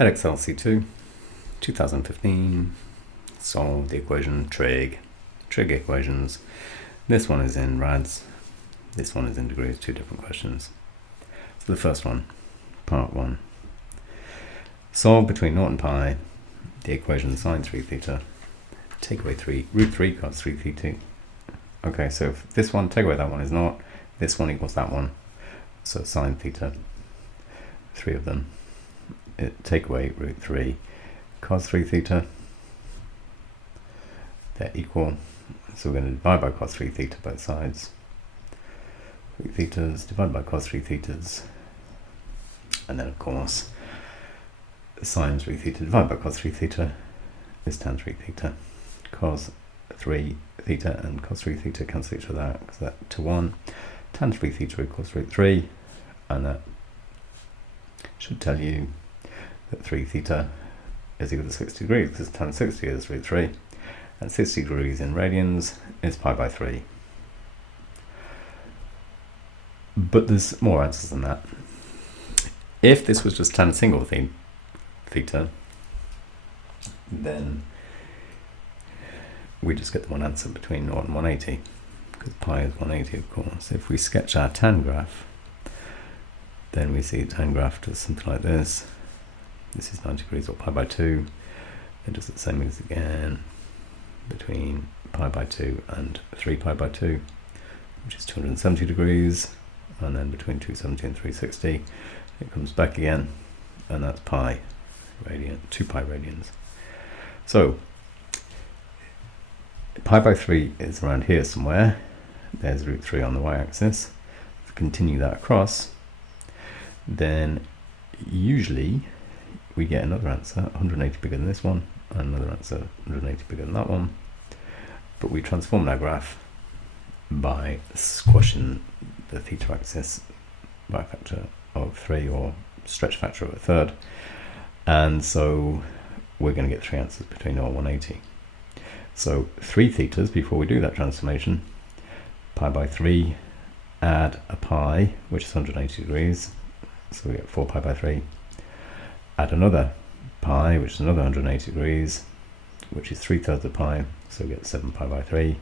Edexcel C2, 2015, solve the equation Trig Equations. This one is in rads, this one is in degrees, two different questions. So the first one, part 1. Solve between 0 and pi the equation sine 3 theta, take away root 3 cos 3 theta. Okay, so if this one, take away that one is not, this one equals that one. So sine theta, 3 of them. Take away root 3 cos 3 theta, they're equal, so we're going to divide by cos 3 theta both sides. 3 thetas divided by cos 3 thetas, and then of course sine 3 theta divided by cos 3 theta is tan 3 theta. Cos 3 theta and cos 3 theta cancel each other out because that to 1. Tan 3 theta equals root 3, and that should tell you that 3 theta is equal to 60 degrees because tan 60 is root 3, and 60 degrees in radians is pi by 3. But there's more answers than that. If this was just tan single theta, then we just get the one answer between 0 and 180, because pi is 180 of course. If we sketch our tan graph, then we see tan graph does something like this. This is 90 degrees or pi by 2. It does the same as again between pi by 2 and 3 pi by 2, which is 270 degrees, and then between 270 and 360 it comes back again, and that's pi radian, 2 pi radians. So pi by 3 is around here somewhere. There's root 3 on the y-axis. If we continue that across, then usually we get another answer 180 bigger than this one, and another answer 180 bigger than that one. But we transform our graph by squashing the theta axis by a factor of 3, or stretch factor of a third, and so we're going to get 3 answers between 0 and 180. So 3 thetas before we do that transformation: pi by 3, add a pi, which is 180 degrees, so we get 4 pi by 3, add another pi, which is another 180 degrees, which is 3/3 of pi, so we get 7 pi by 3,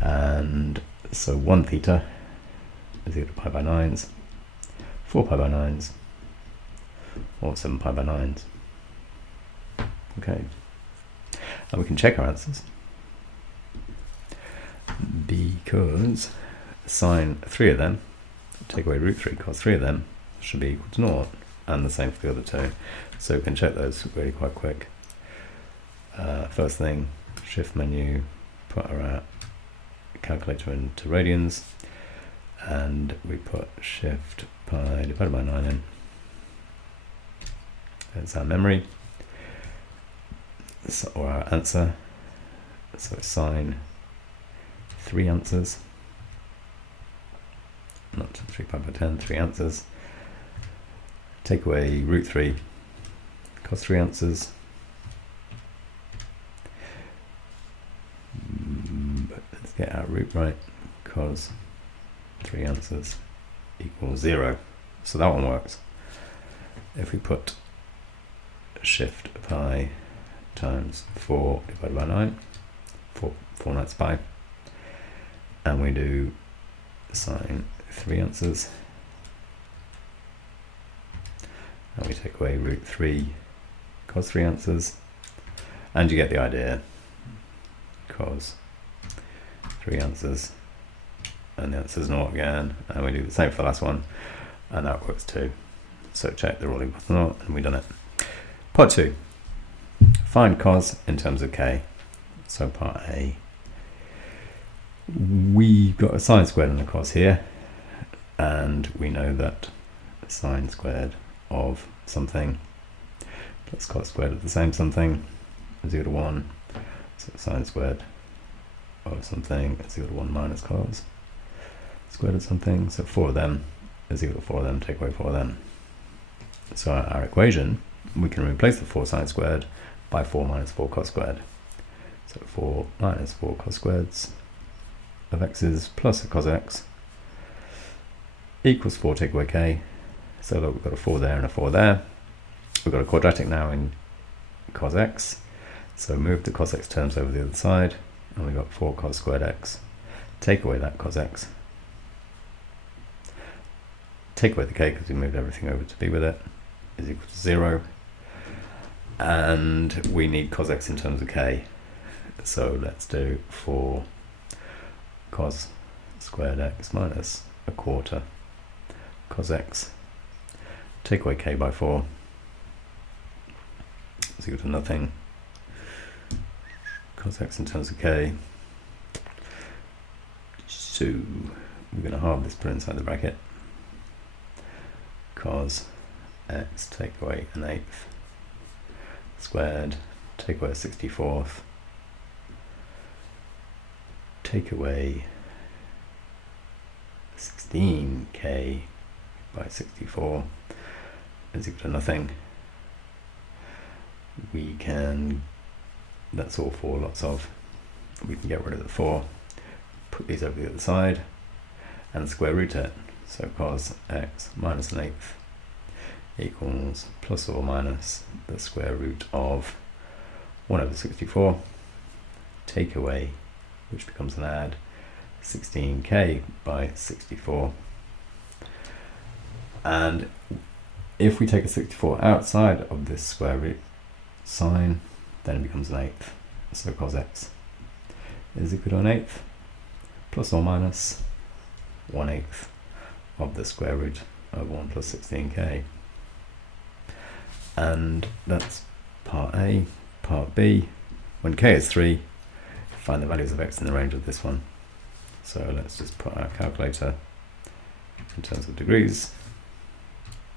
and so 1 theta is equal to pi by 9s, 4 pi by 9s, or 7 pi by 9s. Okay, and we can check our answers, because sine 3 of them, take away root 3 cos 3 of them, should be equal to 0, and the same for the other two. So we can check those really quite quick. First thing, shift menu, put our calculator into radians, and we put shift pi divided by 9 in. There's our memory, or our answer. So it's sine 3 answers, not 3 pi by 10, 3 answers. Take away root 3 cos 3 answers, but let's get our root right. Cos 3 answers equals 0, so that one works. If we put shift pi times 4 divided by 9, 4 9ths pi, and we do sine 3 answers, and we take away root 3 cos 3 answers, and you get the idea. Cos 3 answers, and the answer is 0 again, and we do the same for the last one, and that works too. So check they're all equal to 0, and we've done it. Part 2, find cos in terms of k. So part A, we've got a sine squared and a cos here, and we know that sine squared of something plus cos squared of the same something is equal to 1. So sine squared of something is equal to 1 minus cos squared of something. So 4 of them is equal to 4 of them, take away 4 of them. So our equation, we can replace the 4 sine squared by 4 minus 4 cos squared. So 4 minus 4 cos squareds of x's plus a cos x equals 4 take away k. So look, we've got a 4 there and a 4 there. We've got a quadratic now in cos x, so move the cos x terms over the other side, and we've got 4 cos squared x. Take away that cos x. Take away the k because we moved everything over to be with it, is equal to 0. And we need cos x in terms of k. So let's do 4 cos squared x minus a quarter cos x. Take away k by 4 is equal to nothing. Cos x in terms of k. So we're going to halve this, put it inside the bracket. Cos x, take away an 1/8 squared, take away a 64th, take away 16k by 64 is equal to nothing. We can, that's all 4 lots of, we can get rid of the 4, put these over the other side and square root it. So cos x minus 1/8 equals plus or minus the square root of 1 over 64, take away, which becomes an add, 16k by 64. And if we take a 64 outside of this square root sign, then it becomes an 1/8. So cos x is equal to an 1/8 plus or minus 1/8 of the square root of 1 plus 16k. And that's part A. Part B, when k is 3, find the values of x in the range of this one. So let's just put our calculator in terms of degrees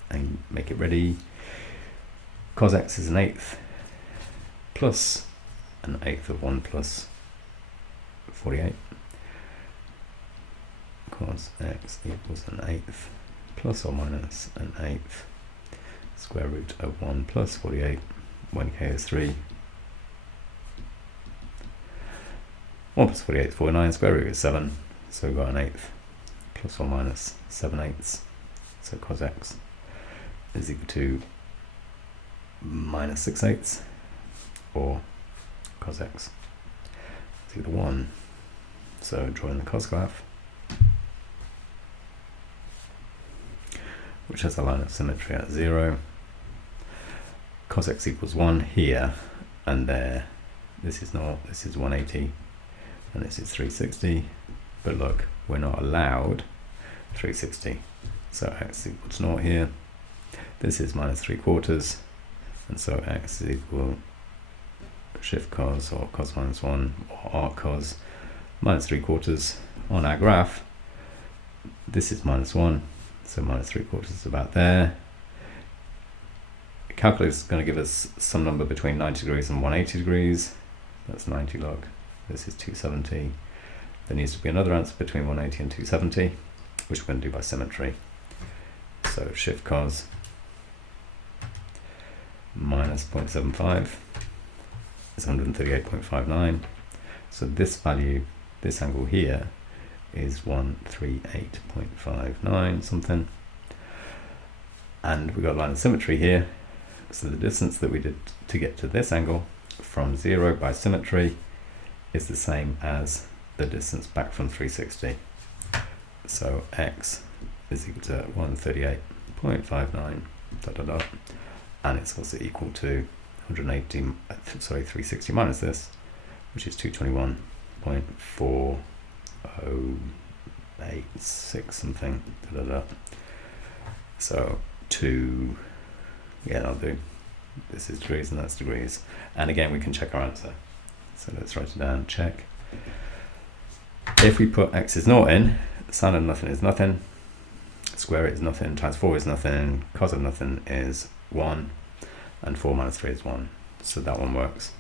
and make it ready. Cos x is an 1/8 plus an 1/8 of 1 plus 48. Cos x equals an 1/8 plus or minus an 1/8 square root of 1 plus 48 when k is 3. 1 plus 48 is 49, square root is 7, so we've got an 1/8 plus or minus 7/8. So cos x is equal to minus 6/8, or cos x is equal to 1. So drawing the cos graph, which has a line of symmetry at 0. Cos x equals 1 here and there. This is 180 and this is 360. But look, we're not allowed 360. So x equals 0 here. This is minus 3/4, and so x is equal shift cos or cos minus 1 or arc cos minus 3/4. On our graph, this is minus 1. So minus 3/4 is about there. The calculator is going to give us some number between 90 degrees and 180 degrees. That's 90 log. This is 270. There needs to be another answer between 180 and 270, which we're going to do by symmetry. So shift cos minus 0.75 is 138.59. So this value, this angle here, is 138.59 something, and we've got a line of symmetry here, so the distance that we did to get to this angle from 0 by symmetry is the same as the distance back from 360. So x is equal to 138.59 and it's also equal to 360 minus this, which is 221.4086 something. So 2, yeah, I'll do. This is degrees and that's degrees. And again, we can check our answer. So let's write it down, check. If we put x is 0 in, sin of nothing is nothing, square root is nothing, times 4 is nothing, cos of nothing is 1, and 4 minus 3 is 1. So that one works.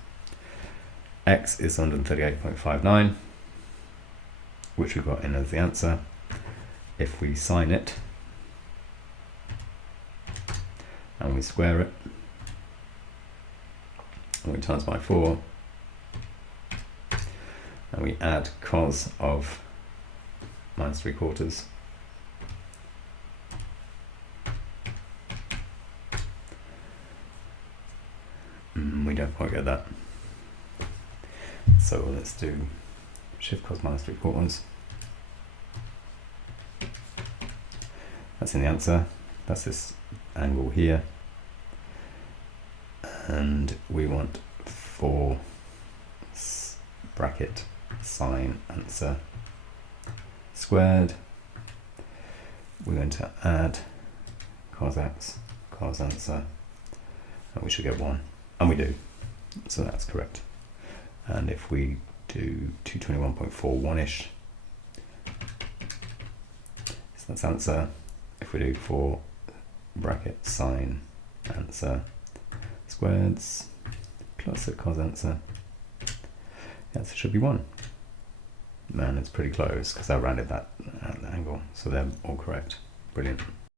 X is 138.59, which we've got in as the answer. If we sin it and we square it and we times by 4 and we add cos of minus 3/4, we don't quite get that. So let's do shift cos minus 3/4. That's in the answer. That's this angle here. And we want 4 bracket sine answer squared. We're going to add cos x, cos answer, and we should get 1. And we do. So that's correct. And if we do 221.41-ish, so that's answer. If we do 4 bracket sine answer squareds plus a cos answer, the answer should be 1. Man, it's pretty close because I rounded that angle, so they're all correct. Brilliant.